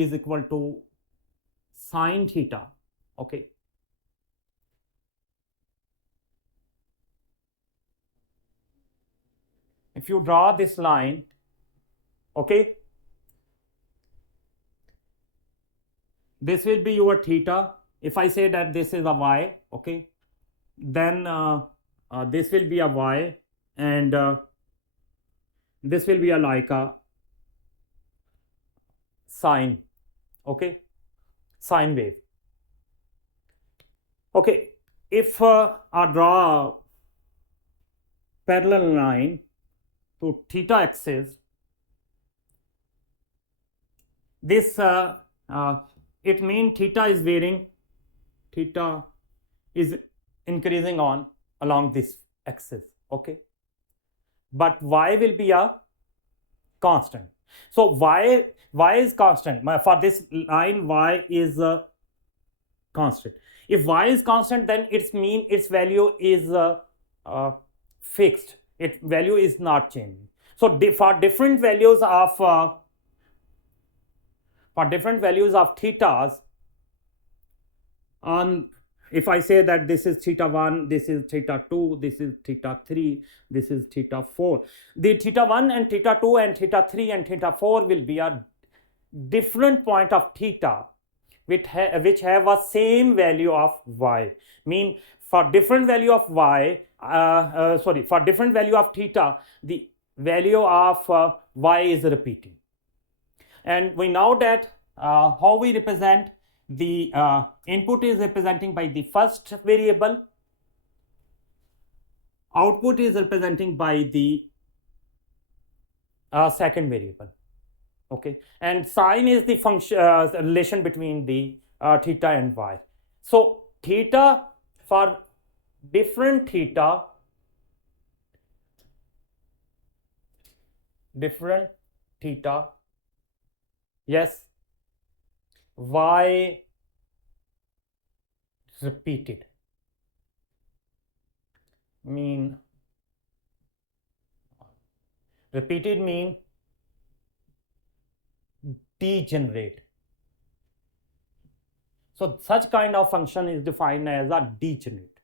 is equal to sine theta. Okay. If you draw this line, okay, this will be your theta. If I say that this is a y, okay, then this will be a y, and this will be a like a sine, okay, sine wave. Okay, if I draw a parallel line to theta axis, this it means theta is varying, theta is increasing on along this axis, okay, but y will be a constant. So y is constant. For this line, y is a constant. If y is constant, then it means its value is fixed. Its value is not changing. So for different values of thetas, on if I say that this is theta 1, this is theta 2, this is theta 3, this is theta 4, the theta 1 and theta 2 and theta 3 and theta 4 will be a different point of theta which have a same value of y. Mean for different value of y, for different value of theta, the value of y is repeating. And we know that how we represent the input is representing by the first variable, output is representing by the second variable, okay, and sine is the function relation between the theta and y. So theta, for different theta, yes, y repeated, mean degenerate. So such kind of function is defined as a degenerate.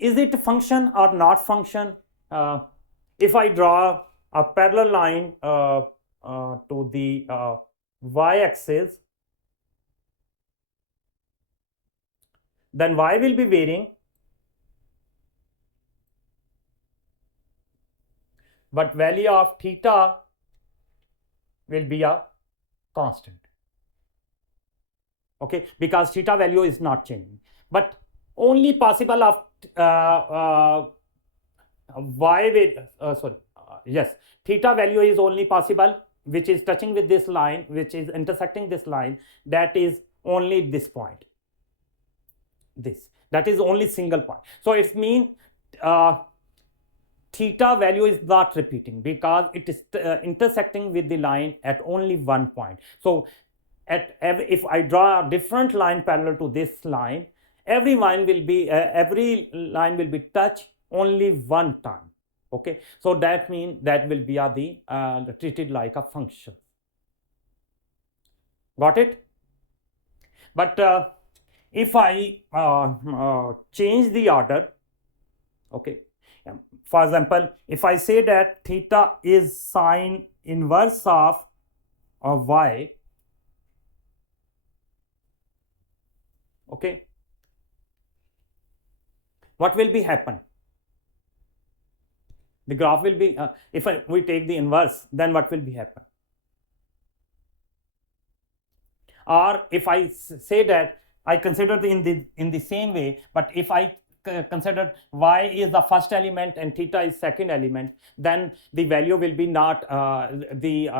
Is it a function or not function? If I draw a parallel line to the y-axis, then y will be varying, but value of theta will be a constant, okay, because theta value is not changing. But only possible of y with yes, theta value is only possible which is touching with this line, which is intersecting this line, that is only this point, that is only single point. So it means theta value is not repeating because it is intersecting with the line at only one point. So if I draw a different line parallel to this line, every line will be touched only one time, okay. So that means that will be treated like a function. Got it? But if I change the order, okay, for example, if I say that theta is sine inverse of y, okay, what will be happen? The graph will be if we take the inverse, then what will be happen? Or if I say that I consider in the same way, but if I consider y is the first element and theta is second element, then the value will be not the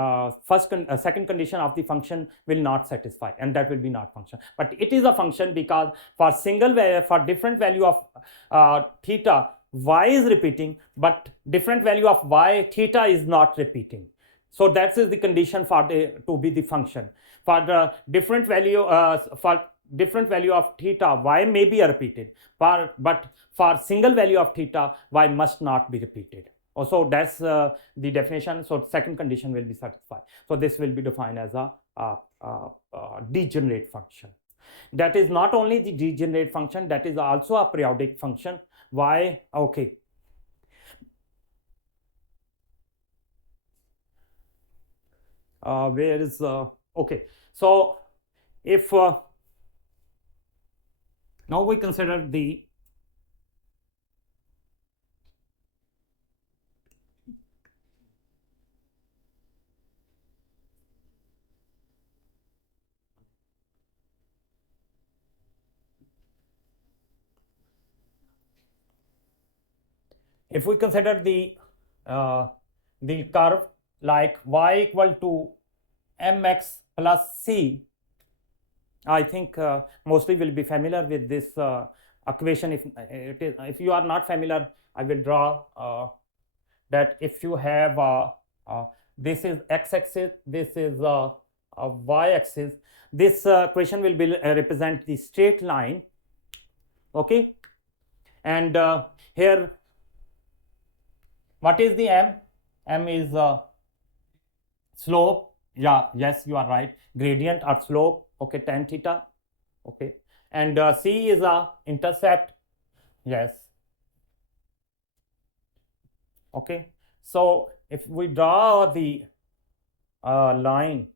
second condition of the function will not satisfy, and that will be not function. But it is a function because for for different value of theta, y is repeating, but different value of y, theta is not repeating. So that is the condition for to be the function. For the different value of theta, y may be repeated, but for single value of theta, y must not be repeated. Also, that's the definition. So second condition will be satisfied. So this will be defined as a degenerate function. That is not only the degenerate function, that is also a periodic function. Why? Okay. Where is okay? So if now we consider the if we consider the curve like y equal to mx plus c, I think mostly will be familiar with this equation. If you are not familiar, I will draw that if you have this is x-axis, this is y-axis, this equation will be represent the straight line, okay, and here what is the m is slope. Yeah, yes, you are right, gradient or slope, okay, tan theta, okay, and c is a intercept, yes, okay. So if we draw the line,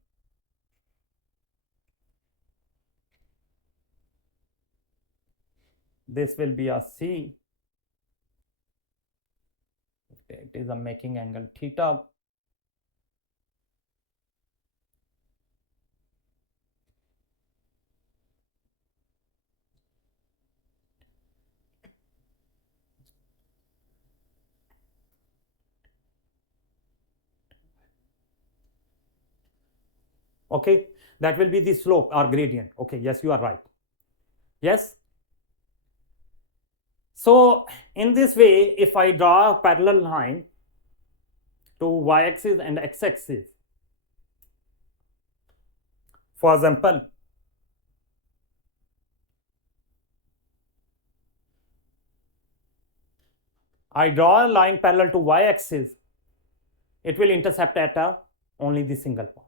this will be a c, okay, it is a making angle theta, okay, that will be the slope or gradient, okay, yes, you are right, yes. So in this way, if I draw a parallel line to y-axis and x-axis, for example, I draw a line parallel to y-axis, it will intercept at only the single point.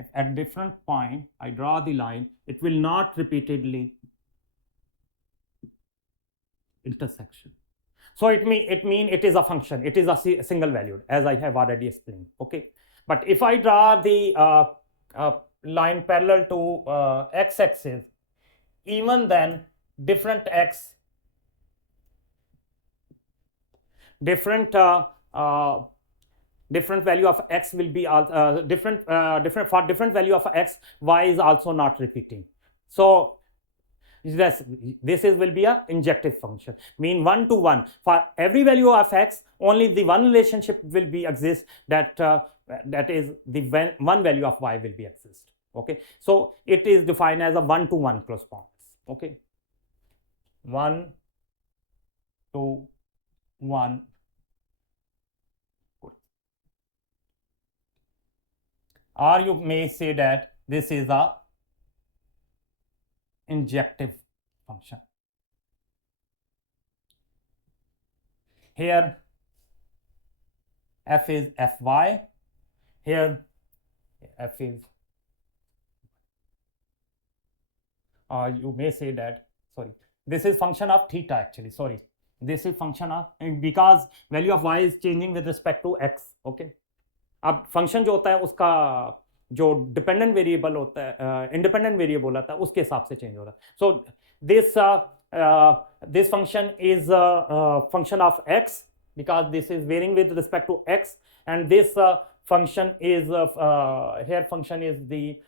If at different point I draw the line, it will not repeatedly intersection. So it mean it is a function, it is a single valued, as I have already explained, okay. But if I draw the line parallel to x-axis, even then different x, different value of x will be different for different value of x, y is also not repeating. So this will be a injective function, mean 1 to 1 for every value of x, only the one relationship will be exist, that that is the one value of y will be exist, okay. So it is defined as a 1 to 1 correspondence, okay, 1 to 1, or you may say that this is a injective function. Here f is fy, here f is, you may say that, sorry, this is function of theta actually, sorry, this is function of, because value of y is changing with respect to x, okay. अब function जो होता है उसका जो dependent variable होता है, independent variable होता है, उसके हिसाब से चेंज हो रहा है. सो this function is a function of x because this is varying with respect to x, and this function is here function is the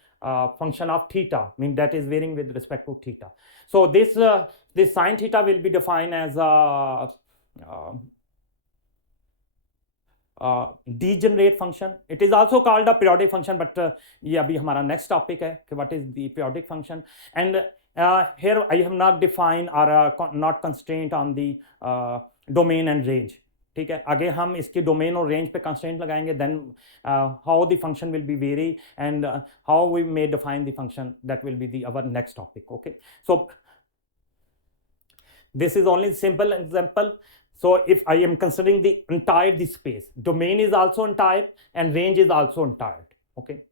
function of theta, mean that is varying with respect to theta. So this sin theta will be defined as degenerate function. It is also called a periodic function, but ये अभी हमारा next topic है कि what is the periodic function. And here I have not defined or not constraint on the domain and range. ठीक है, आगे हम इसके domain और range पे constraint लगाएंगे, then how the function will be vary and how we may define the function, that will be the our next topic, okay. So this is only simple example. So if I am considering the entire this space, domain is also entire and range is also entire, okay.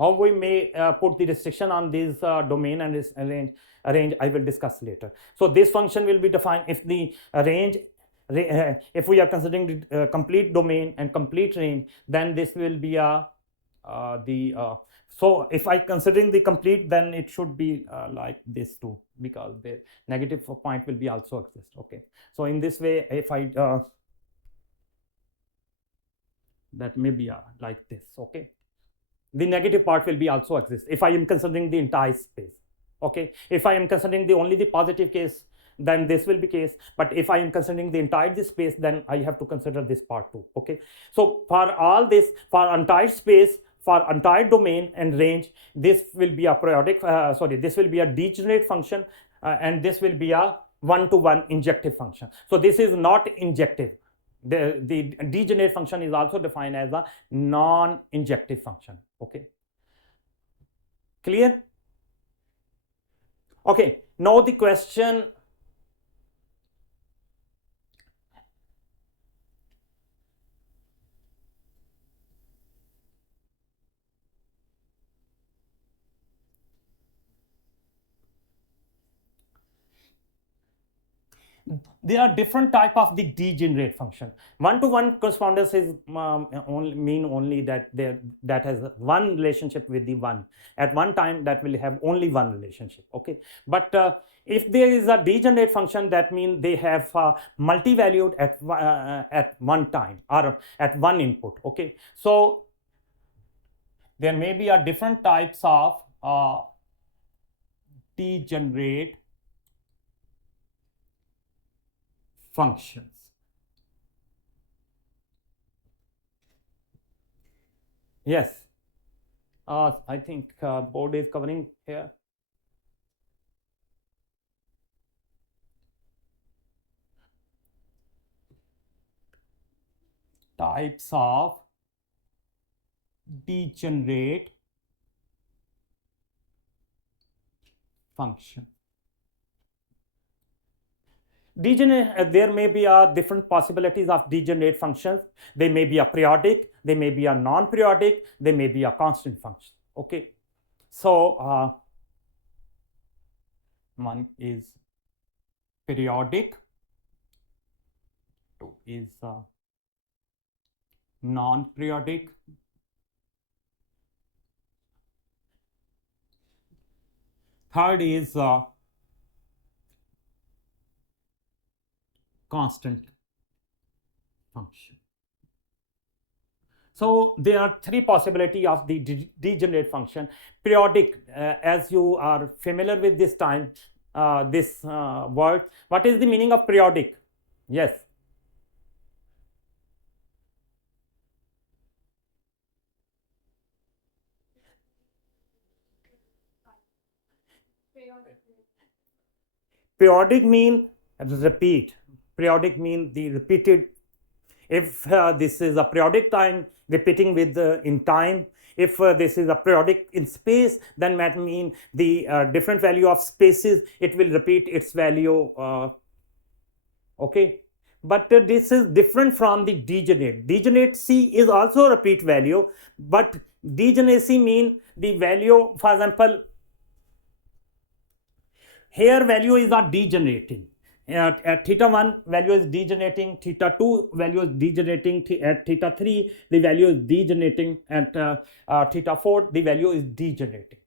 How we may put the restriction on this domain and this range, I will discuss later. So this function will be defined if the range, if we are considering the complete domain and complete range, then this will be a so if I considering the complete, then it should be like this too, because the negative point will be also exist. Okay, so in this way, if I that may be like this. Okay, the negative part will be also exist if I am considering the entire space. Okay, if I am considering the only the positive case, then this will be case, but if I am considering the entire this space, then I have to consider this part too. Okay, so for all this, for entire space, for entire domain and range, this will be a periodic this will be a degenerate function, and this will be a one-to-one injective function. So this is not injective. The degenerate function is also defined as a non-injective function. Okay, clear? Okay, now the question, there are different type of the degenerate function. One-to-one correspondence is only that that has one relationship with the one at one time, that will have only one relationship. Okay, but if there is a degenerate function, that means they have multi-valued at one time or at one input. Okay, so there may be a different types of degenerate functions. Yes, I think board is covering here. Types of degenerate function. Degenerate, there may be different possibilities of degenerate functions. They may be a periodic, they may be a non-periodic, they may be a constant function. Okay, so one is periodic, two is non-periodic, third is constant function. So there are three possibilities of the degenerate function. Periodic, as you are familiar with this time, this word. What is the meaning of periodic? Yes. Periodic mean repeat. Periodic mean the repeated. If this is a periodic time repeating with in time, if this is a periodic in space, then that mean the different value of spaces, it will repeat its value. Okay, but this is different from the degenerate. Degeneracy is also a repeat value, but degeneracy mean the value, for example, here value is not degenerating. At theta 1 value is degenerating, theta 2 value is degenerating, at theta 3 the value is degenerating, at theta 4 the value is degenerating.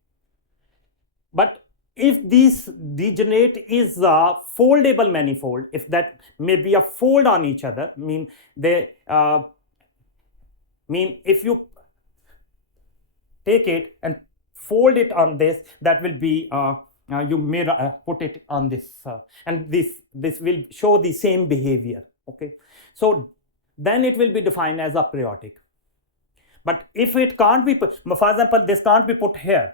But if this degenerate is a foldable manifold, if that may be a fold on each other, mean they mean if you take it and fold it on this, that will be you may put it on this and this will show the same behavior. Okay, so then it will be defined as a periodic. But if it can't be put, for example, this can't be put here.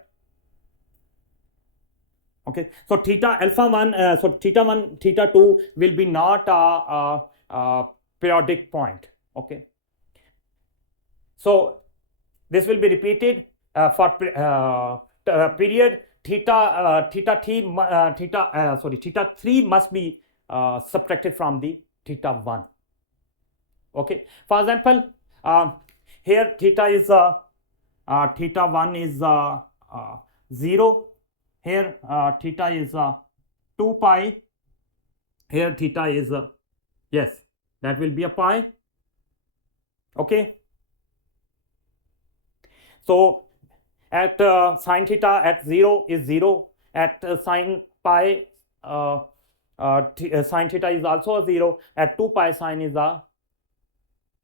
Okay, so theta alpha 1, so theta 1, theta 2 will be not a periodic point. Okay, so this will be repeated for period theta 3 must be subtracted from the theta 1. Okay, for example, here theta is theta 1 is 0, here theta is 2 pi, here theta is yes, that will be a pi. Okay, so at sine theta at 0 is 0, at sine pi sine theta is also a 0, at 2 pi sine is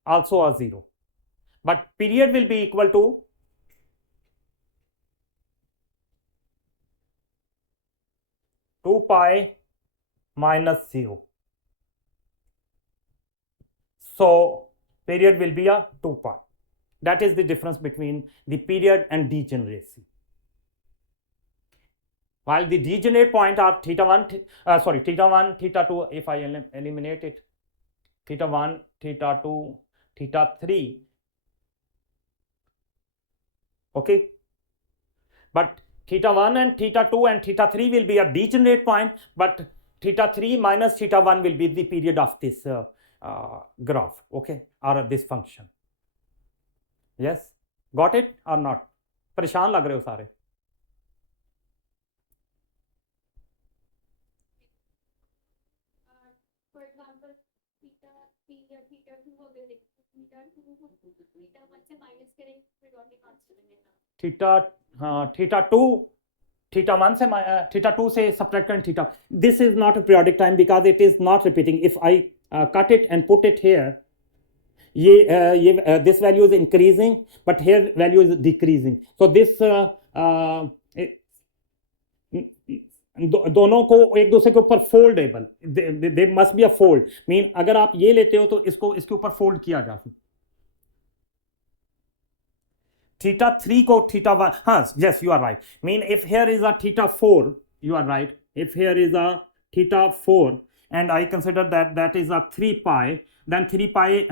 also a 0, but period will be equal to 2 pi minus 0. So period will be a 2 pi. That is the difference between the period and degeneracy. While the degenerate point are theta 1, theta 1, theta 2, if I eliminate it, theta 1, theta 2, theta 3. Okay. But theta 1 and theta 2 and theta 3 will be a degenerate point, but theta 3 minus theta 1 will be the period of this graph, okay, or this function. Yes, got it or not? परेशान लग रहे हो सारे? For example, theta 3 या theta 2 हो गए, theta 2 को theta 1 से minus करें, periodic constant मिलेगा. theta 2, theta 1 से theta 2 से subtract करें theta. This is not a periodic time because it is not repeating. If I cut it and put it here, this value is increasing, but here value is decreasing. So this दोनों को एक दूसरे के ऊपर foldable, they must be a fold. Mean अगर आप ये लेते हो तो इसको इसके ऊपर फोल्ड किया जा सकता. theta 3 को theta 1, हाँ, yes, you are right. Mean if here is a theta 4, you are right. If here is a theta 4 and I consider that is a 3 pi, then 3 pi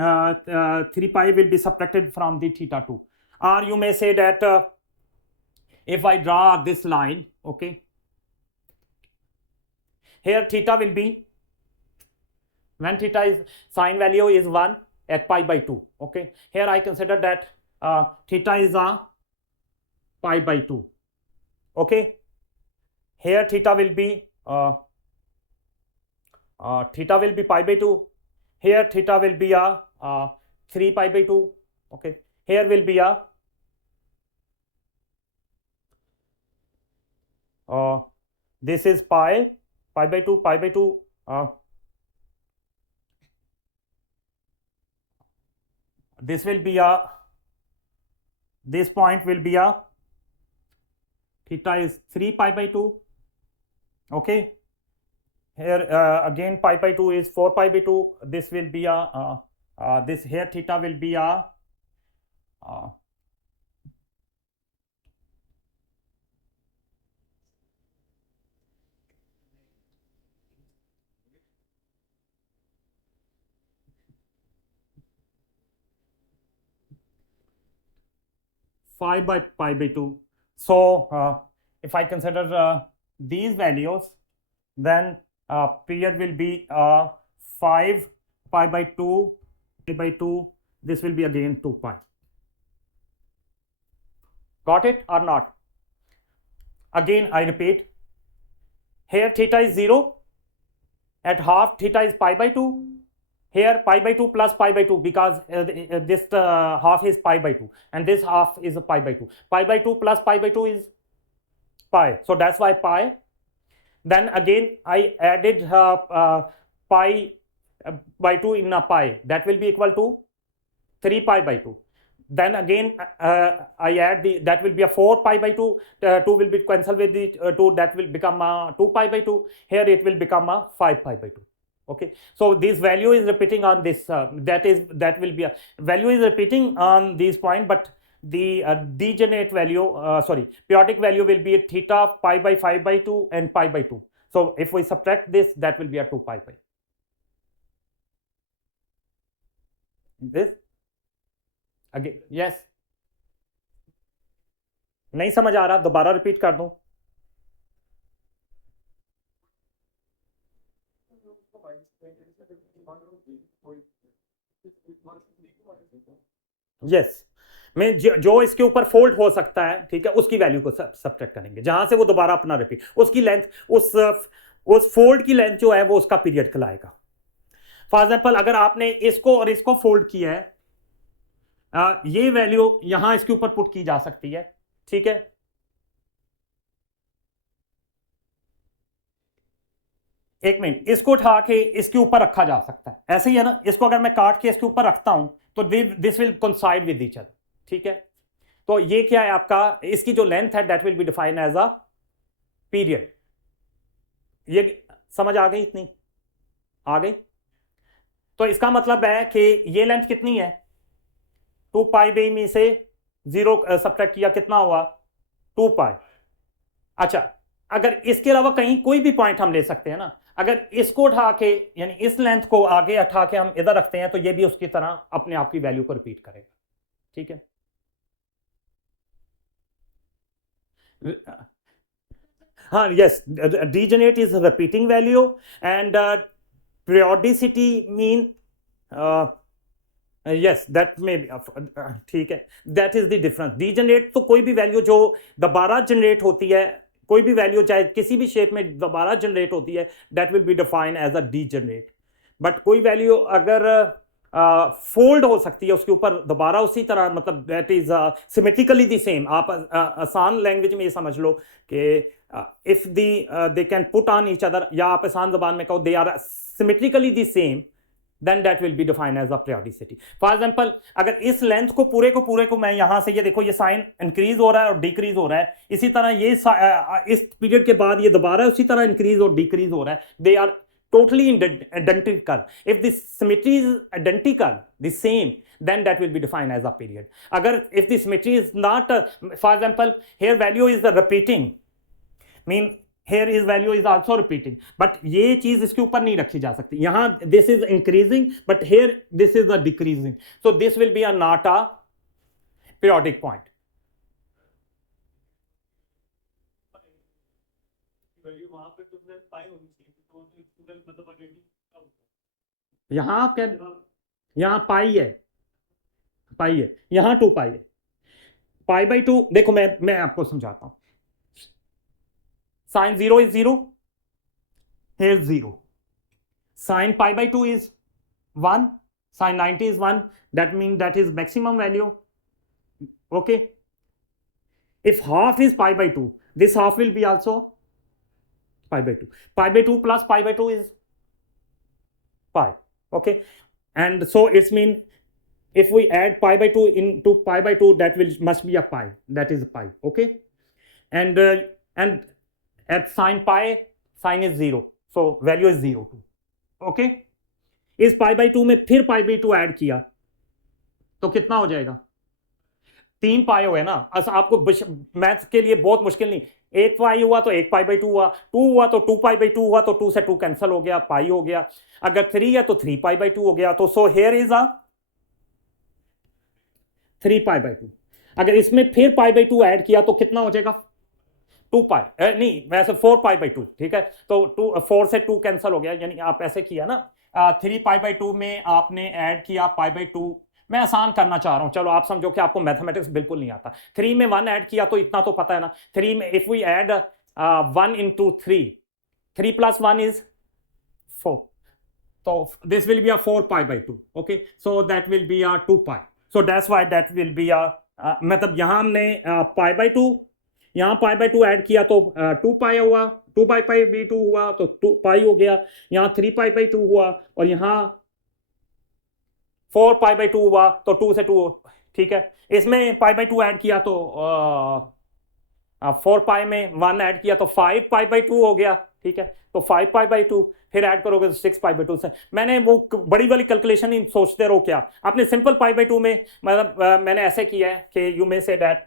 will be subtracted from the theta 2. Or you may say that if I draw this line, okay, here theta will be, when theta is, sine value is 1 at pi by 2, okay. Here I consider that theta is a pi by 2, okay. Here theta will be pi by 2, here theta will be a 3 pi by 2, okay. Here will be a this is pi by 2, pi by 2, this will be a, this point will be a, theta is 3 pi by 2, okay. Here again pi by 2 is 4 pi by 2, this will be a this here theta will be a 5 by pi by 2. So if I consider these values, then period will be 5 pi by 2, pi by 2, this will be again 2 pi. Got it or not? Again I repeat, here theta is 0, at half theta is pi by 2, here pi by 2 plus pi by 2, because this half is pi by 2 and this half is a pi by 2. Pi by 2 plus pi by 2 is pi, so that's why pi. Then again I added pi by 2 in a pi, that will be equal to 3 pi by 2. Then again I add that will be a 4 pi by 2, 2 will be cancelled with the 2, that will become 2 pi by 2, here it will become a 5 pi by 2. Okay, so this value is repeating on this, that will be a value is repeating on this point, but the degenerate value, periodic value will be theta pi by 5 by 2 and pi by 2. So if we subtract this, that will be a 2 pi by. This again, yes, नहीं समझ आ रहा, दोबारा repeat कर दूं. Yes, में जो इसके ऊपर फोल्ड हो सकता है, ठीक है, उसकी वैल्यू को सब्ट्रैक्ट करेंगे, जहां से वो दोबारा अपना रिपीट, उसकी लेंथ, उस फोल्ड की लेंथ जो है वो उसका पीरियड कहलाएगा। फॉर एग्जाम्पल अगर आपने इसको और इसको फोल्ड किया है, ये वैल्यू यहां इसके ऊपर पुट की जा सकती है, ठीक है। एक मिनट, इसको उठा के इसके ऊपर रखा जा सकता है, ऐसे ही है ना, इसको अगर मैं काट के इसके ऊपर रखता हूं तो this will coincide with each other, ठीक है। तो ये क्या है आपका, इसकी जो लेंथ है that will be defined as a period. ये समझ आ गई? इतनी आ गई? तो इसका मतलब है कि ये लेंथ कितनी है, 2 पाई बी में से 0 सब्ट्रैक्ट किया, कितना हुआ, 2 पाई। अच्छा, अगर इसके अलावा कहीं कोई भी पॉइंट हम ले सकते हैं ना, अगर इसको उठा के यानी इस लेंथ को आगे उठा के हम इधर रखते हैं तो ये भी उसकी तरह अपने आप की वैल्यू को रिपीट करेगा, ठीक है। हाँ, yes, degenerate is repeating value and periodicity mean yes that may be, ठीक है, that is the difference. Degenerate तो कोई भी वैल्यू जो दोबारा जनरेट होती है, कोई भी वैल्यू चाहे किसी भी शेप में दोबारा जनरेट होती है, that will be defined as a degenerate. But कोई वैल्यू अगर फोल्ड हो सकती है उसके ऊपर दोबारा उसी तरह, मतलब that is symmetrically the same. आप आसान लैंग्वेज में ये समझ लो कि if they can put on each other, या आप आसान जबान में कहो they are symmetrically the same, then that will be defined as a periodicity. For example, अगर इस लेंथ को पूरे को मैं यहां से, ये देखो ये साइन इंक्रीज हो रहा है और डिक्रीज हो रहा है, इसी तरह ये इस पीरियड के बाद ये दोबारा उसी तरह इंक्रीज और डिक्रीज हो रहा है, they are totally identical. If the symmetry is identical, the same, then that will be defined as a period. Agar if the symmetry is not, for example, here value is the repeating, mean here is value is also repeating, but ये चीज इसके ऊपर नहीं रखी जा सकती, यहां this is increasing but here this is a decreasing, so this will be a not a periodic point. यहां क्या, यहां पाई है, पाई है, यहां 2 पाई है, पाई बाई 2। देखो मैं आपको समझाता हूं, sin 0 is 0, here 0, sin pi by 2 is 1, sin 90 is 1, that means that is maximum value, okay. If half is pi by 2, this half will be also pi by 2, pi by 2 plus pi by 2 is pi, okay. And so it's mean if we add pi by 2 into pi by 2, that will must be a pi, that is pi, okay. And at sin pi, sin is 0, so value is 0 2, okay. इस pi by 2 में फिर pi by 2 add किया तो कितना हो जाएगा, 3 पाई हो गया ना। आपको मैथ के लिए बहुत मुश्किल नहीं, 1 पाई हुआ तो 1 पाई बाई 2 हुआ, 2 हुआ तो 2 पाई बाई 2 हुआ, तो 2 से 2 कैंसिल हो गया, पाई हो गया। अगर 3 है तो 3 पाई बाई 2 हो गया, तो so here is a 3 pi by 2। अगर इसमें फिर पाई बाई 2 ऐड किया तो कितना हो जाएगा, 2 पाई, नहीं वैसे 4 पाई बाई 2, ठीक है। तो 4 से 2 कैंसिल हो गया, यानी आप ऐसे किया ना, 3 पाई बाई 2 में आपने ऐड किया पाई बाई 2, मैं आसान करना चाह रहा हूं, चलो आप समझो कि आपको मैथमेटिक्स बिल्कुल नहीं आता। 3 में 1 ऐड किया तो इतना तो पता है ना, 3 में if we add 1 into 3, 3 plus 1 is 4, so this will be a 4 pi by 2, okay, so that will be a 2 pi, so that's why that will be a मतलब यहां हमने पाई बाई 2, यहाँ पाई बाई 2 ऐड किया तो 2 पाई हुआ, 2 पाई पाई B 2 हुआ तो 2 पाई हो गया, यहाँ 3 पाई बाई 2 हुआ और यहाँ 4 पाई बाई 2 हुआ तो 2 से 2, ठीक है। इसमें पाई बाई 2 ऐड किया तो 4 पाई में 1 ऐड किया तो 5 पाई बाई 2 हो गया, ठीक है। तो 5 पाई बाई 2 फिर ऐड करोगे तो 6 पाई बाई 2 से, मैंने वो बड़ी वाली कैलकुलेशन ही सोचते रहो क्या, आपने सिंपल पाई बाई 2 में मतलब मैंने ऐसे किया है कि यू मे से दैट,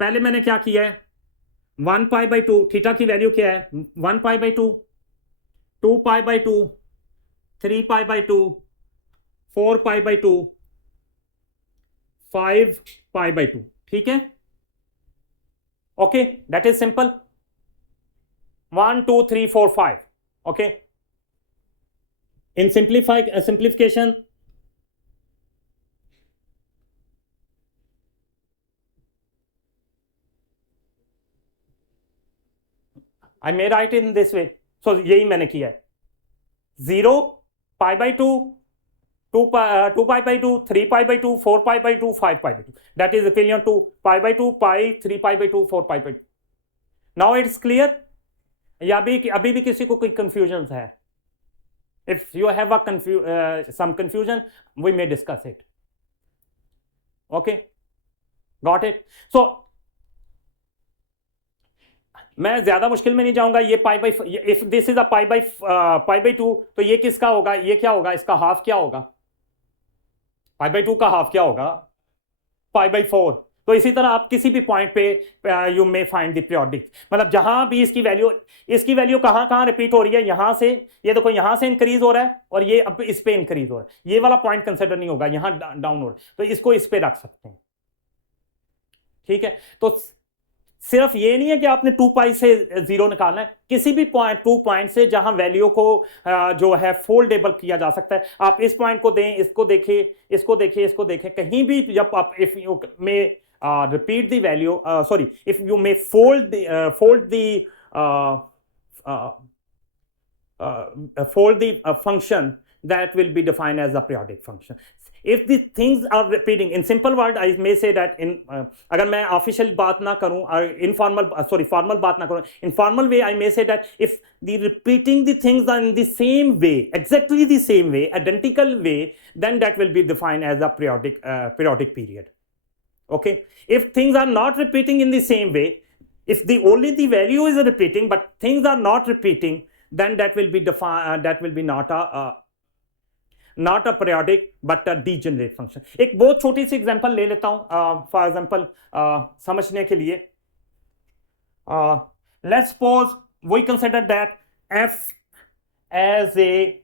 पहले मैंने क्या किया है, 1 पाई बाई 2, थीटा की वैल्यू क्या है, 1 pi by 2, 2 pi by 2, 3 pi by 2, 4 pi by 2, 5 pi by 2, ठीक है, okay, that is simple, 1 2 3 4 5, okay. In simplification I may write in this way. So यही मैंने किया है. 0, pi by 2, 2 pi by 2, 3 pi by 2, 4 pi by 2, 5 pi by 2. That is equivalent to pi by 2, pi, 3 pi by 2, 4 pi by 2. Now it's clear? या अभी भी किसी को कोई confusions है? If you have some confusion, we may discuss it. Okay, got it? So मैं ज्यादा मुश्किल में नहीं जाऊंगा. ये pi by, if this is a pi by 2, तो ये किसका होगा? ये क्या होगा? इसका हाफ क्या होगा? पाई बाई 2 का हाफ क्या होगा? Pi by 4. तो इसी तरह आप किसी भी पॉइंट पे you may find the periodic, मतलब जहां भी इसकी वैल्यू कहां रिपीट हो रही है. यहां से, ये देखो, यहां से इंक्रीज हो रहा है और ये अब इस पे इंक्रीज हो रहा है. ये वाला पॉइंट कंसिडर नहीं होगा, यहां डाउन हो रहा है, तो इसको इस पे रख सकते हैं. ठीक है, तो सिर्फ ये नहीं है कि आपने 2 पाई से 0 निकालना है. किसी भी पॉइंट, 2 पॉइंट से जहां वैल्यू को जो है फोल्डेबल किया जा सकता है. आप इस पॉइंट को दें, इसको देखें, इसको देखें, इसको देखें, कहीं भी जब आप, if you may repeat the value, sorry, if you may fold the function, that will be defined as a periodic function. If the things are repeating, in simple word I may say that in अगर मैं official बात ना करूं, formal बात ना करूं, in formal way I may say that if the repeating the things are in the same way, exactly the same way, identical way, then that will be defined as a periodic period. Okay, if things are not repeating in the same way, if only the value is repeating but things are not repeating, then that will be defined, that will be not a periodic but a degenerate function. एक बहुत छोटी सी example ले लेता हूं for example समझने के लिए. Let's suppose we consider that f as a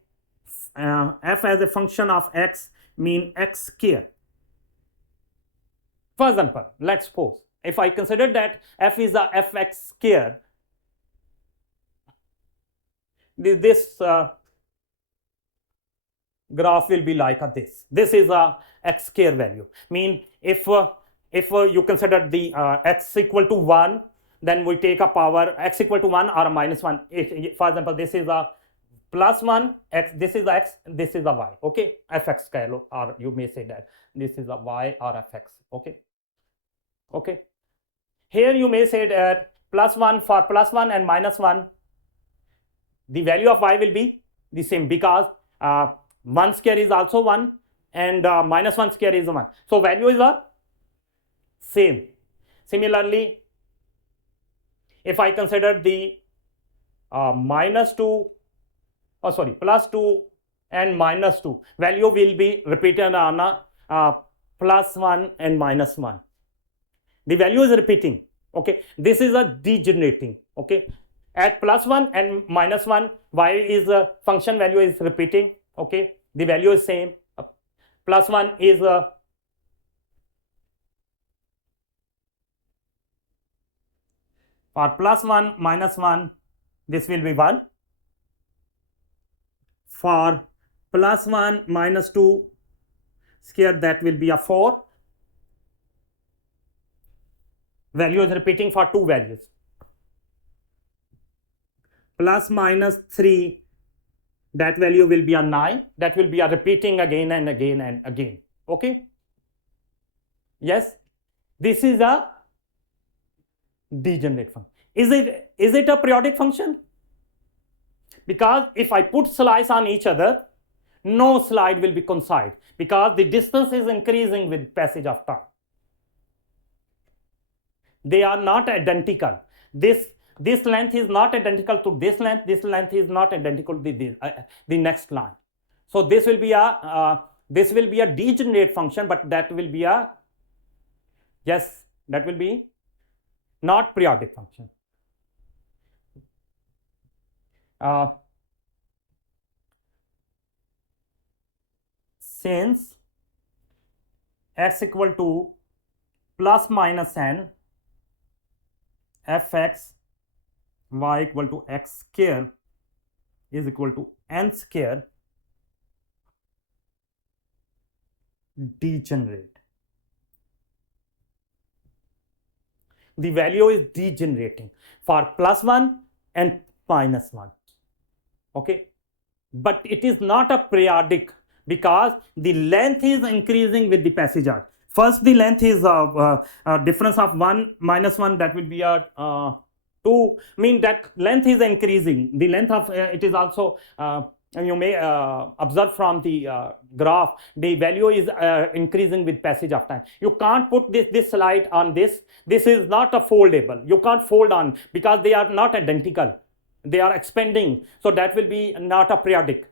function of x mean x square. For example, let's suppose if I consider that f is a fx square, this graph will be like this. This is a x square value. Mean if you consider the x equal to 1, then we take a power x equal to 1 or minus 1. If, for example, this is a plus 1 x, this is x, this is a y. Okay, fx square, or you may say that this is a y or fx. Okay, here you may say that plus 1, for plus 1 and minus 1, the value of y will be the same, because 1 square is also 1 and minus 1 square is 1. So value is the same. Similarly, if I consider the plus 2 and minus 2, value will be repeated on plus 1 and minus 1. The value is repeating. Okay, this is a degenerating. Okay, at plus 1 and minus 1, y is a function value is repeating. Okay, the value is same. Plus 1 is for plus 1 minus 1, this will be 1. For plus 1 minus 2 square, that will be a 4. Value is repeating for 2 values. Plus minus 3, that value will be a 9. That will be a repeating again and again and again. Okay, yes, this is a degenerate function. Is it a periodic function? Because if I put slice on each other, no slide will be coincide, because the distance is increasing with passage of time. They are not identical. This length is not identical to this length. This length is not identical to the next line. So this will be a degenerate function, but that will be a, yes, that will be not periodic function. Since x equal to plus minus n, fx y equal to x square is equal to n square, degenerate. The value is degenerating. For plus 1, and minus 1. Okay, but it is not a periodic because the length is increasing with the passage arc. First the length is a difference of 1 minus 1, that will be a 2, mean that length is increasing. The length of it is also you may observe from the graph, the value is increasing with passage of time. You can't put this slide on this. This is not a foldable. You can't fold on because they are not identical. They are expanding, so that will be not a periodic.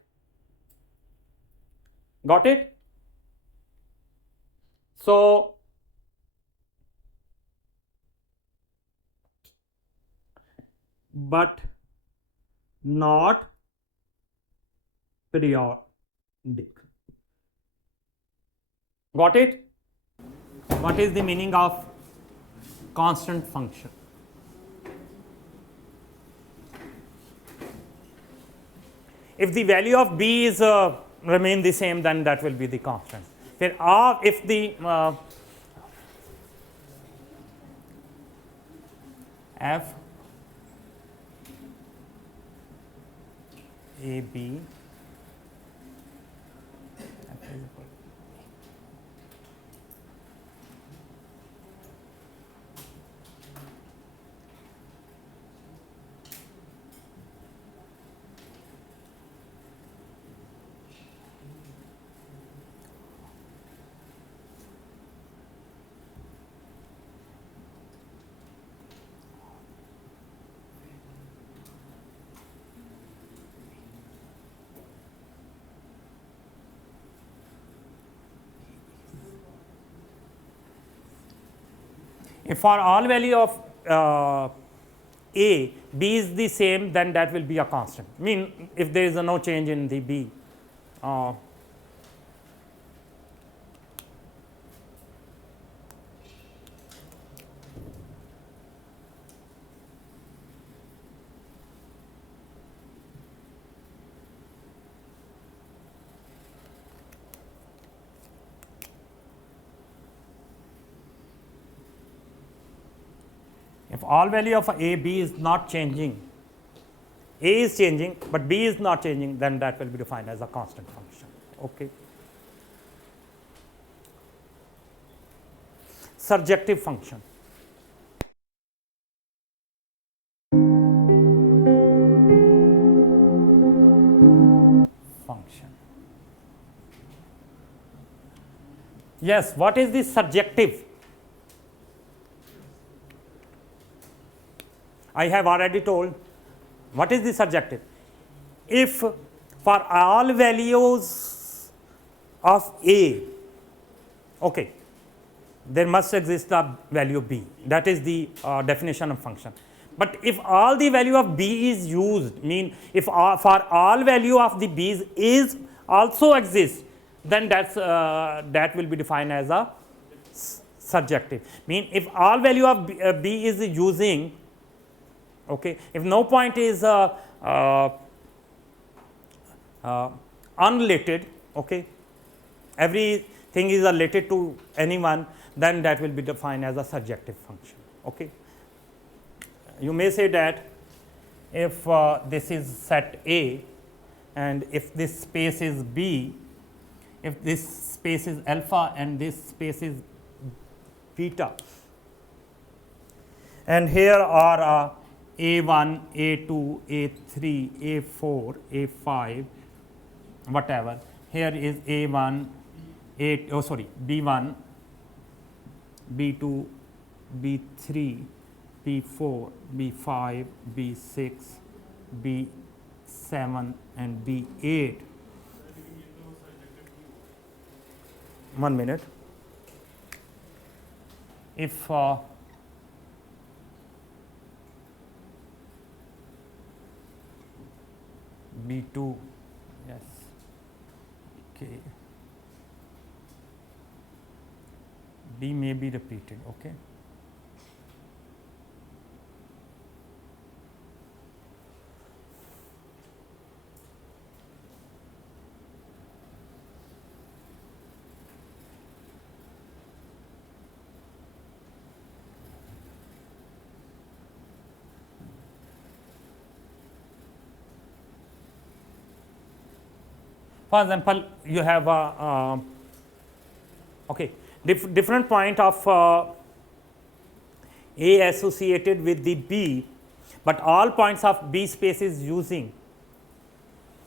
Got it? So but not periodic. Got it? What is the meaning of constant function? If the value of b is remain the same, then that will be the constant. If the f a b if for all value of a, b is the same, then that will be a constant. Mean if there is no change in the b. If all value of a, b is not changing, a is changing but b is not changing, then that will be defined as a constant function. Okay. Surjective function. Yes, what is the surjective? I have already told. What is the surjective? If for all values of a, okay, there must exist the value b. That is the definition of function. But if all the value of b is used, mean if for all value of the b's is also exists, then that will be defined as a surjective. Mean if all value of b is using, okay, if no point is unrelated, okay, everything is related to anyone, then that will be defined as a surjective function. Okay. You may say that if this is set A and if this space is B, if this space is alpha and this space is beta, and here are A1, A2, A3, A4, A5, whatever. Here is A1, B1, B2, B3, B4, B5, B6, B7 and B8. 1 minute. If B2, yes, okay, B may be repeated, okay. For example, you have a okay, different point of A associated with the B, but all points of B space is using,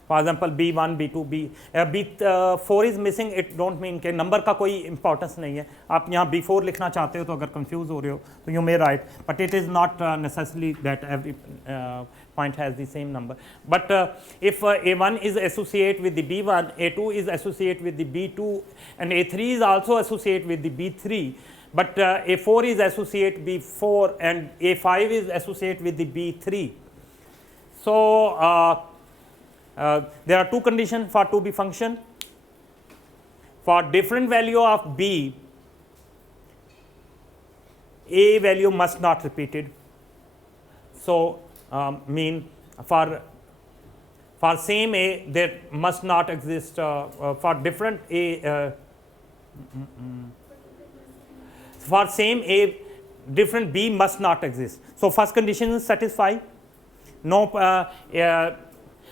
for example B1 B2 B4 is missing, it don't mean कि number का कोई importance नहीं है. आप यहाँ B4 लिखना चाहते हो तो अगर कंफ्यूज हो रहे हो तो you may write, but it is not necessarily that every point has the same number. But if A1 is associated with the B1, A2 is associated with the B2, and A3 is also associated with the B3, but A4 is associated with B4 and A5 is associated with the B3. So there are two conditions for 2B function. For different value of B, A value must not repeated. So mean for same A there must not exist for different A for same A different B must not exist. So first condition is satisfied. No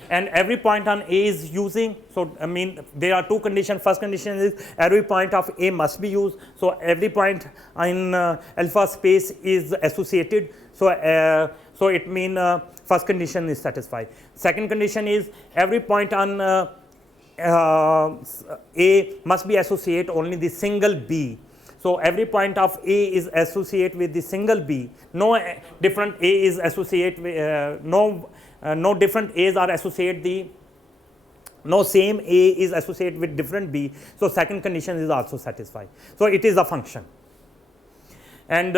and every point on A is using. So I mean there are two conditions. First condition is every point of A must be used. So every point in alpha space is associated. So so it means first condition is satisfied. Second condition is every point on A must be associated only the single B. So every point of A is associated with the single B. No different A is associated with no different A's are associated no same A is associated with different B. So second condition is also satisfied. So it is a function. And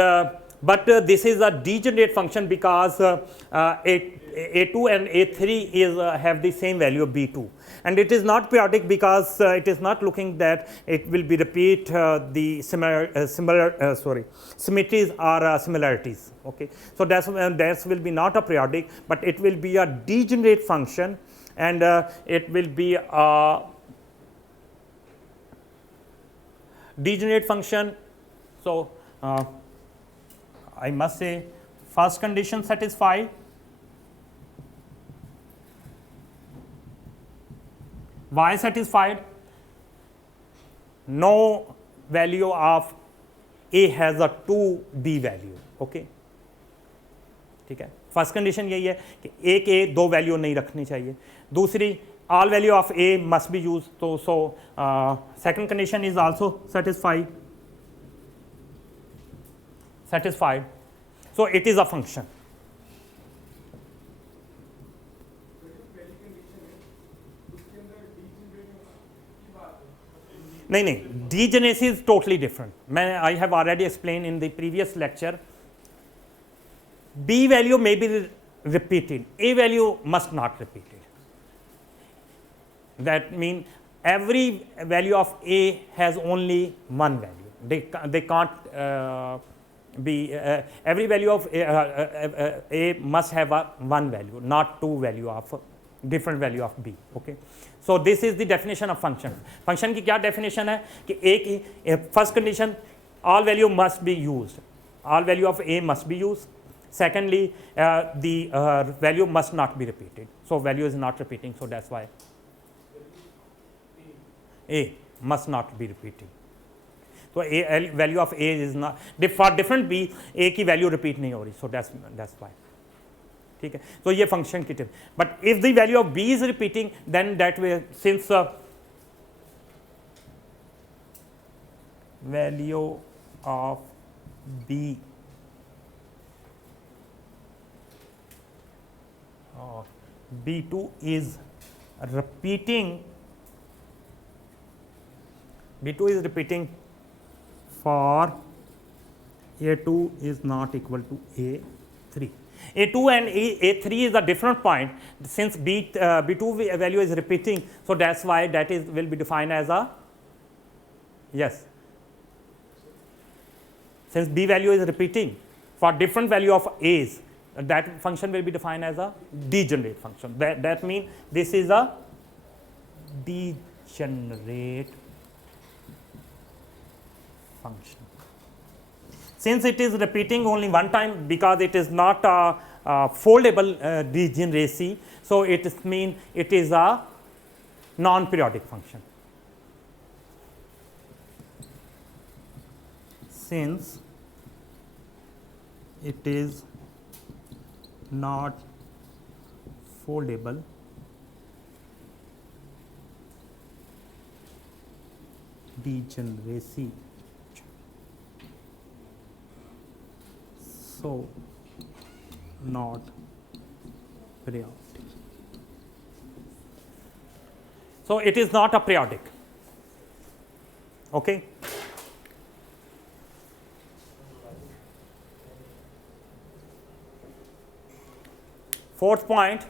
but this is a degenerate function because A2 and A3 is have the same value of B2, and it is not periodic because it is not looking that it will be repeat the symmetries or similarities. Okay, so that will be not a periodic, but it will be a degenerate function, and it will be a degenerate function. So I must say first condition satisfied. Why satisfied? No value of A has a 2B value. Okay, ठीक है. First condition यही है कि A के दो value नहीं रखनी चाहिए. दूसरी all value of A must be used. So second condition is also satisfied. So it is a function. नहीं, degeneracy is totally different. I have already explained in the previous lecture. B value may be repeated, A value must not repeat it. That means every value of A has only one value. They can't be every value of A must have one value, not two value of different value of B. Okay. So this is the definition of function. Function की क्या definition है कि A की first condition all value must be used. All value of A must be used. Secondly, the value must not be repeated. So value is not repeating. So that's why A must not be repeating. So A value of A is not for different B, A की value repeat नहीं हो रही. So that's why. ठीक है. So ये function की tip. But if the value of B is repeating, then that way since value of B B2 is repeating. B2 is repeating for A2 is not equal to A3. A2 and A3 is a different point. Since B2 value is repeating, so that's why that is will be defined as a yes. Since B value is repeating for different value of A's, that function will be defined as a degenerate function. That means this is a degenerate function. Since it is repeating only one time because it is not a foldable degeneracy, so it means it is a non-periodic function. Since it is not foldable, degeneracy, so not periodic. So it is not a periodic. Okay. Fourth point,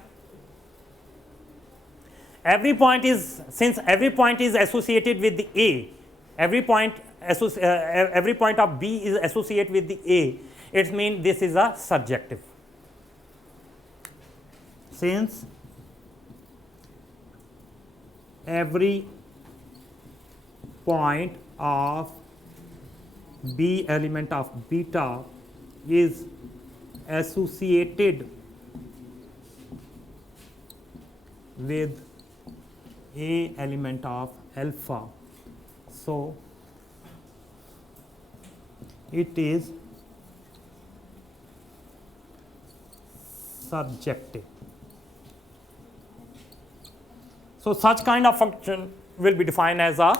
every point is, since every point is associated with the A, every point of B is associated with the A, it means this is a surjective. Since every point of B element of beta is associated with A element of alpha, so it is surjective. So such kind of function will be defined as a,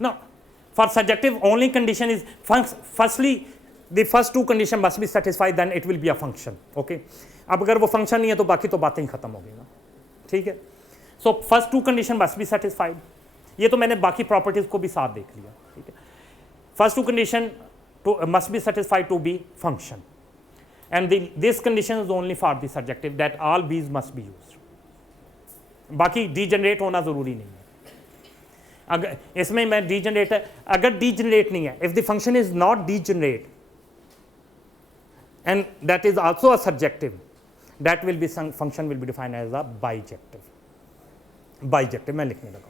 no, for surjective only condition is firstly the first two condition must be satisfied, then it will be a function. Okay, अब अगर वो function नहीं है तो बाकी तो बातें ही खत्म हो गई ना, ठीक है. So first two condition must be satisfied. ये तो मैंने बाकी properties को भी साथ देख लिया, ठीक है. First two condition must be satisfied to be function, and this condition is only for the surjective, that all B's must be used. बाकी degenerate होना ज़रूरी नहीं है. अगर इसमें मैं degenerate है, अगर degenerate नहीं है, if the function is not degenerate and that is also a surjective, that will be some function will be defined as a bijective. Bijective मैं लिखने लगा.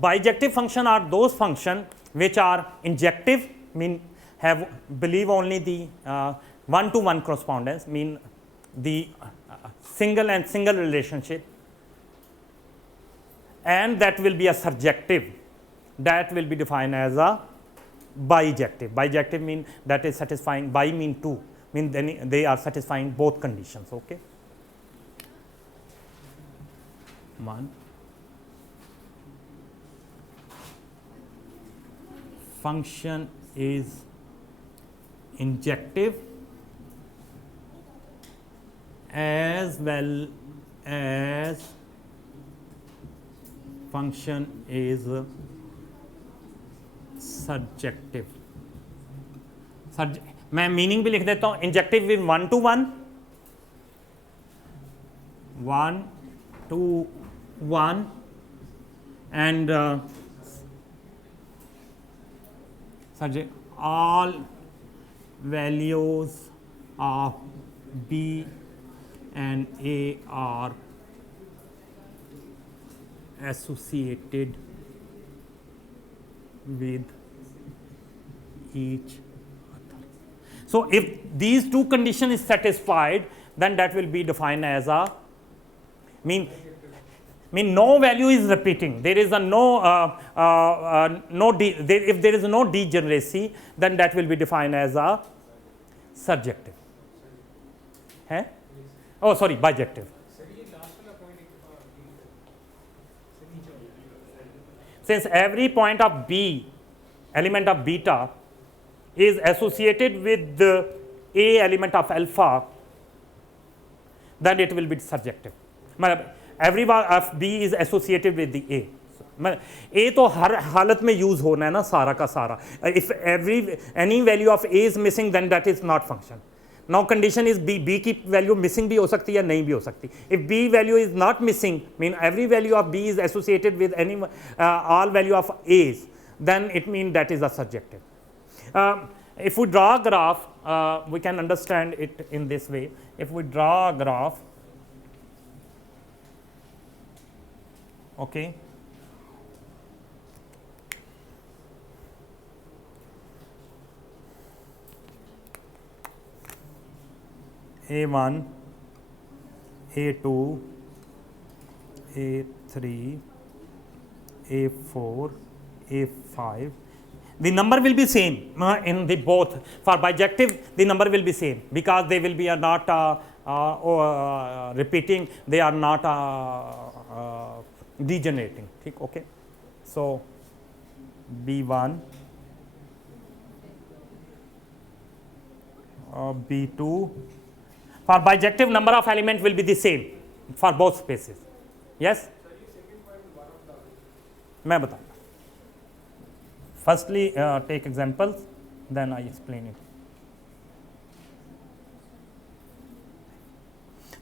Bijective function are those functions which are injective, mean have believe only the one-to-one correspondence, mean the single and single relationship, and that will be a surjective, that will be defined as a bijective. Bijective mean that is satisfying, bi mean two, mean then they are satisfying both conditions. Okay. One. Function is injective as well as function is surjective. मैं meaning भी लिख देता हूँ. Injective with one two one and all values of B and A are associated with each other. So if these two conditions is satisfied, then that will be defined as a mean no value is repeating. There is a if there is no degeneracy, then that will be defined as a surjective. है? Oh, sorry, bijective. Since every point of B, element of beta, is associated with the A element of alpha, then it will be surjective. Every one of B is associated with the A. A तो हर हालत में use होना है ना सारा का सारा. If any value of A is missing, then that is not function. Now condition is B की value missing भी हो सकती है, नहीं भी हो सकती. If B value is not missing, mean every value of B is associated with any all value of A's, then it means that is a surjective. If we draw a graph, we can understand it in this way. If we draw a graph, okay, A1, A2, A3, A4, A5. The number will be same in the both. For bijective, the number will be same because they will be not repeating, they are not degenerating. Okay. So B1, B2. For bijective, number of elements will be the same for both spaces. Yes? मैं बताऊँगा. Firstly, take examples, then I explain it.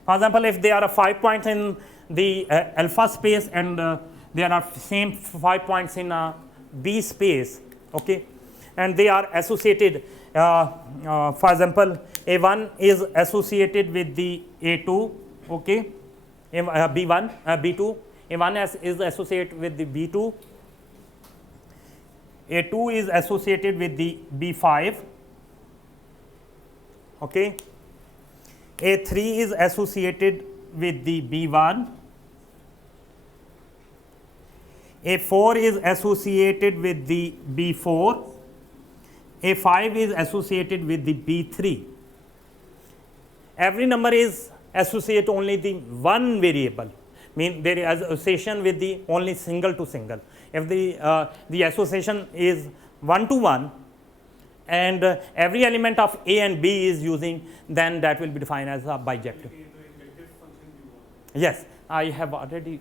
For example, if there are 5 points in the alpha space and there are same 5 points in B space, okay, and they are associated, for example, A1 is associated with the A2, okay, B1, B2, A1 is associated with the B2, A2 is associated with the B5, okay, A3 is associated with the B1, A4 is associated with the B4, A5 is associated with the B3. Every number is associated only the one variable, mean there is association with the only single to single. If the association is 1 to 1 and every element of A and B is using, then that will be defined as a bijective. Yes, I have already,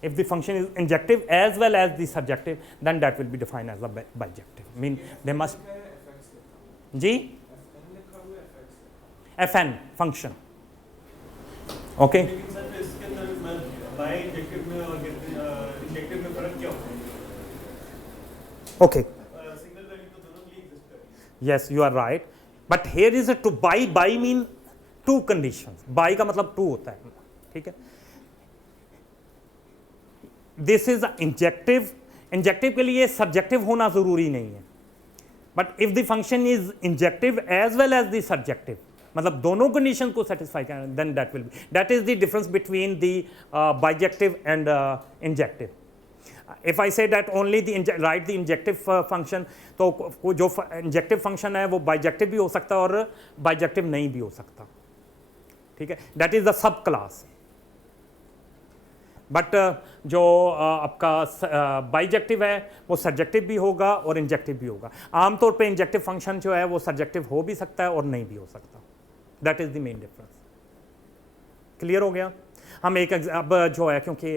if the function is injective as well as the surjective, then that will be defined as a bijective. Mean they must. G? Fn function. Okay. Okay. Yes, you are right. But here is a to by mean two conditions. By का मतलब two होता है, ठीक है. This is injective. Injective के लिए surjective होना जरूरी नहीं है. But if the function is injective as well as the surjective, मतलब दोनों conditions को satisfy करना, then that will be. That is the difference between the bijective and injective. If I say that only the write the injective function, तो जो injective function है वो bijective भी हो सकता है और bijective नहीं भी हो सकता, ठीक है. That is the sub class. But जो आपका bijective है वो surjective भी होगा और injective भी होगा. आमतौर पे injective function जो है वो surjective हो भी सकता है और नहीं भी हो सकता. That is the main difference. Clear हो गया? हम एक अब जो है क्योंकि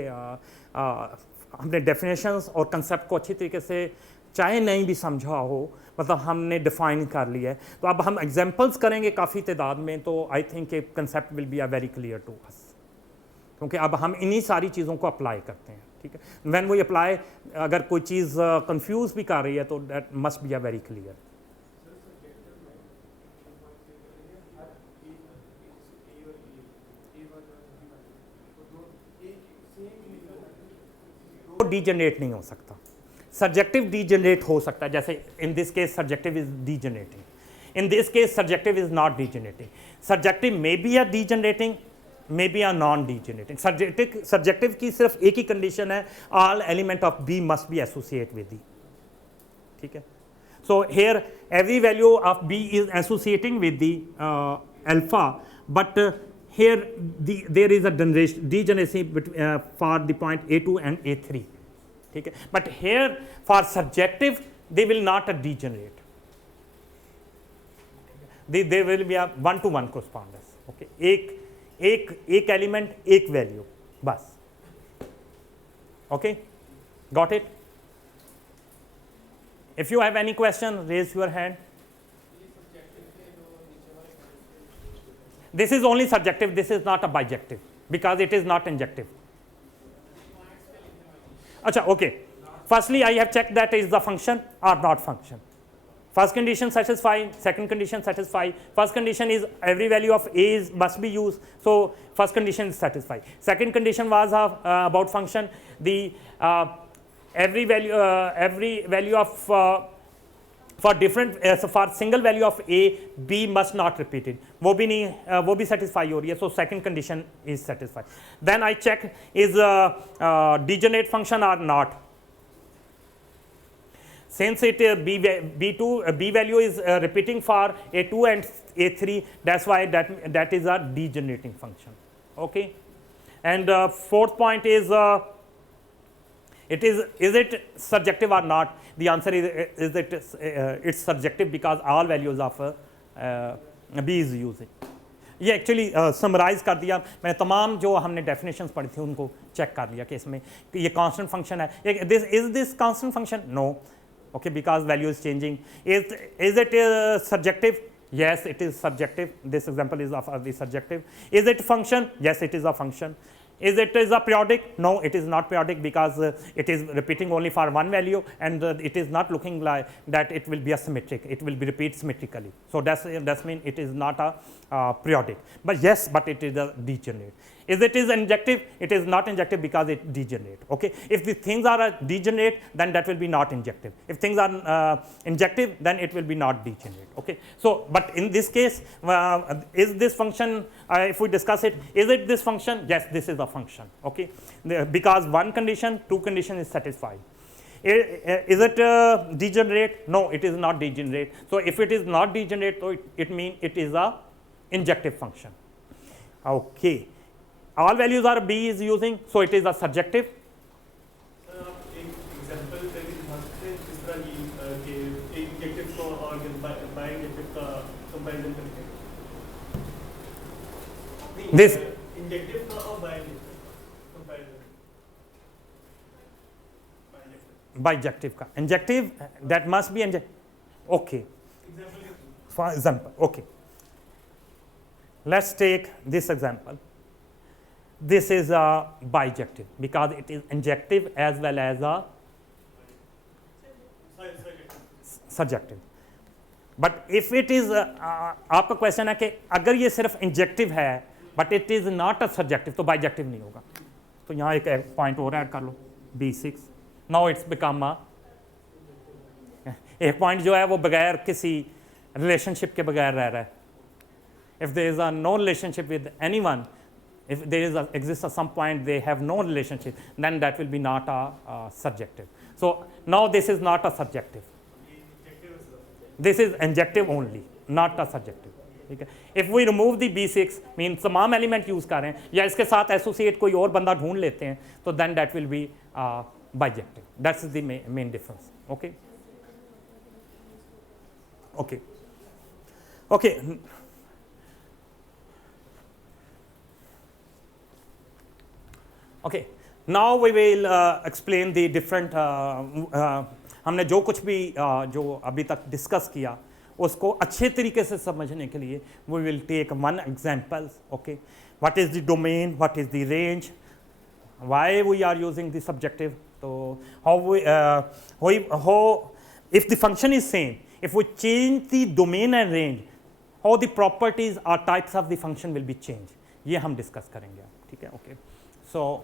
हमने डेफिनेशंस और कंसेप्ट को अच्छी तरीके से चाहे नहीं भी समझा हो, मतलब हमने डिफाइन कर लिया है, तो अब हम एग्जांपल्स करेंगे काफ़ी तादाद में, तो I think a concept will be a very clear to us, क्योंकि अब हम इन्हीं सारी चीज़ों को अप्लाई करते हैं, ठीक है. व्हेन वी अप्लाई, अगर कोई चीज़ कंफ्यूज भी कर रही है तो that must be a very clear. Degenerate नहीं हो सकता. सब्जेक्टिव डीजनरेट हो सकता है, जैसे in this case subjective is degenerating, in this case subjective is not degenerating. Subjective may be a degenerating, may be a non degenerating. Subjective की सिर्फ एक ही कंडीशन है, all element of B must be associate with the, ठीक है. So here every value of B is associating with the alpha, but here there is a degeneracy for the point A2 and A3, ठीक है. But here for subjective they will not degenerate, they will be a one to one correspondence, okay. एक element एक value बस, okay. Got it? If you have any question, raise your hand. This is only subjective, this is not a bijective because it is not injective. Acha, okay. Firstly, I have checked that is the function or not function. First condition satisfied, second condition satisfied. First condition is every value of A must be used, so first condition is satisfied. Second condition was about function. The every value of for different so for single value of a, b must not repeated, वो भी नहीं वो भी satisfy हो रही है, so second condition is satisfied. Then I check is degenerate function or not. Since it b value is repeating for a2 and a3, that's why that is a degenerating function. Okay, and fourth point is is it surjective or not? The answer is it it's subjective because all values of b is using. ये actually summarise कर दिया मैंने, तमाम जो हमने definitions पढ़ी थी उनको चेक कर लिया कि इसमें ये कांस्टेंट फंक्शन है, this is this constant function, no, okay, because value is changing. Is it subjective? Yes, it is subjective. This example is of the subjective. Is it function? Yes, it is a function. Is it a periodic? No, it is not periodic because it is repeating only for one value, and it is not looking like that it will be a symmetric, it will be repeat symmetrically. So that's mean it is not a periodic. But yes, but it is a degenerate. Is it is injective? It is not injective because it degenerate. Okay, if the things are degenerate, then that will be not injective. If things are injective, then it will be not degenerate. Okay, so but in this case, is this function? If we discuss it, is it this function? Yes, this is a function. Okay, because one condition, two condition is satisfied. Is it degenerate? No, it is not degenerate. So if it is not degenerate, so it means it is a injective function. Okay. All values are b is using, so it is a subjective. Example करके दिखा सकते हैं किस तरह कि एक injective को और बाय इंजेक्टिव का कंपैरिजन करके, This इंजेक्टिव का और बाय इंजेक्टिव का कंपैरिजन, bijective का injective, that must be injective. Okay, for example, okay, let's take this example. This is a bijective because it is injective as well as a subjective. But if it is आपका question है कि अगर ये सिर्फ injective है but it is not a subjective, तो bijective नहीं होगा. तो यहाँ एक पॉइंट और ऐड कर लो, B6. नाउ इट्स बिकम एक पॉइंट जो है वो बगैर किसी रिलेशनशिप के बगैर रह रहा है. If there is a no relationship with anyone, if there is exists at some point they have no relationship, then that will be not a subjective. So now this is not a subjective, this is injective only, not a subjective. ठीक है, if we remove the B6 means तमाम element use कर रहे हैं या इसके साथ associate कोई और बंदा ढूंढ लेते हैं, तो then that will be bijective. That's the main difference. Okay, okay, okay. Okay, now we will explain the different हमने जो कुछ भी जो अभी तक डिस्कस किया उसको अच्छे तरीके से समझने के लिए we will take one example. Okay, what is the domain, what is the range, why we are using the subjective, so how if the function is same, if we change the domain and range, how the properties or types of the function will be changed, ये हम discuss करेंगे. ठीक है, okay, so